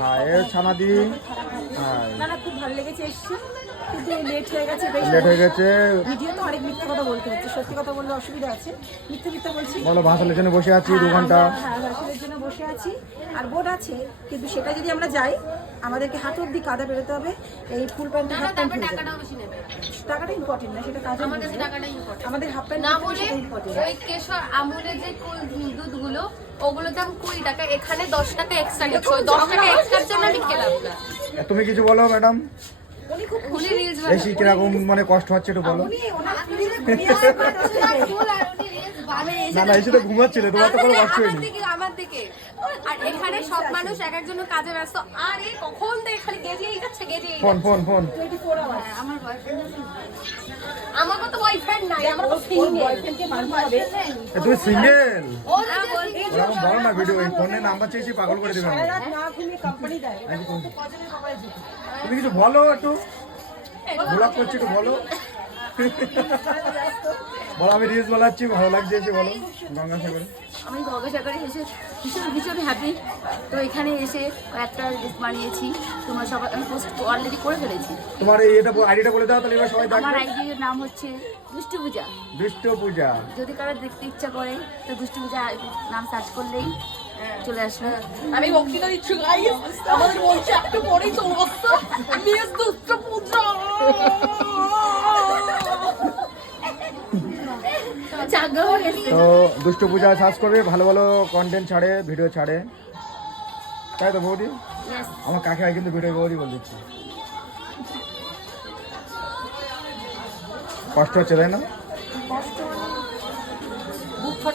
হ্যাঁ এর ছানাদি। হ্যাঁ না না খুব ভালো লেগেছে এসছে, কিন্তু লেট হয়ে গেছে, লেট হয়ে গেছে। ভিডিও তো অনেক মিথ্যা কথা বলতে হচ্ছে, সত্যি কথা বললে অসুবিধা আছে, মিথ্যা বলছি। বলো ভাসালের জন্য বসে আছি 2 ঘন্টা। হ্যাঁ ভাসালের জন্য বসে আছি, আর বোট আছে, কিন্তু সেটা যদি আমরা যাই আমাদেরকে হাত অব্দি কাদা বেরোতে হবে, এই ফুল প্যান্ট হাফ প্যান্ট হয়ে যাবে। টাকাটা ইম্পর্টেন্ট না, সেটা কাজে আমাদের হাফ প্যান্ট না বলে ইম্পর্টেন্ট। ওই কেশর আমুলের যে দুধগুলো ওগুলোর দাম 20 টাকা, এখানে 10 টাকা এক্সট্রা নিচ্ছে। ওই 10 টাকা এক্সট্রার জন্য আমি খেলাম না। তুমি কিছু বলো ম্যাডাম, উনি খুব উনি রিলস বেশি কিরকম মানে কষ্ট হচ্ছে একটু বলো। না না এসে তো ঘুমাচ্ছিল, তোমার তো কোনো কষ্ট হয়নি। আমার দিকে আর এখানে সব মানুষ এক একজন কাজে ব্যস্ত। আর এই কখন থেকে খালি গেজেই যাচ্ছে। Phone phone phone 24 hours. আমার বয়ফ্রেন্ড আমার তো বয়ফ্রেন্ড নাই, আমার তো বয়ফ্রেন্ডকে মানতে হবে। তুমি সিঙ্গেল? ও না বলবি ওরকম বলো না, ভিডিও ফোনে নাম্বার চেয়েছি পাগল করে দেবে সারা আমাকে। রাত না ঘুমিয়ে কোম্পানি দেয়, এটা কত কজনের কপালে জুটে। তুমি কিছু বলো, একটু ব্লগ করছি, একটু বলো। বলো আমি রিলস বানাচ্ছি, ভালো লাগছে এসে বলো। গঙ্গাসাগরে আমি গঙ্গাসাগরে এসে ভীষণ হ্যাপি। তো এখানে এসে একটা রিলস বানিয়েছি, তোমরা সবাই আমি পোস্ট অলরেডি করে ফেলেছি। তোমার এই এটা আইডিটা বলে দাও, তাহলে এবার সবাই আমার দেখবে। আইডির নাম হচ্ছে দুষ্টু পূজা। দুষ্টু পূজা। যদি কারো দেখতে ইচ্ছা করে তো দুষ্টু পূজা নাম সার্চ করলেই চলে আসবে। আমি বক্তৃতা দিচ্ছি গাইস, আমাদের বলছে একটু পরেই চলে আসছে মিস দুষ্ট পূজা। তো দুষ্টু পূজা সার্চ করবে, ভালো ভালো কন্টেন্ট ছাড়ে, ভিডিও ছাড়ে, তাই তো বৌদি? আমার কাকে হয় কিন্তু ভিডিও বৌদি বলে দিচ্ছি। কষ্ট হচ্ছে তাই না? কষ্ট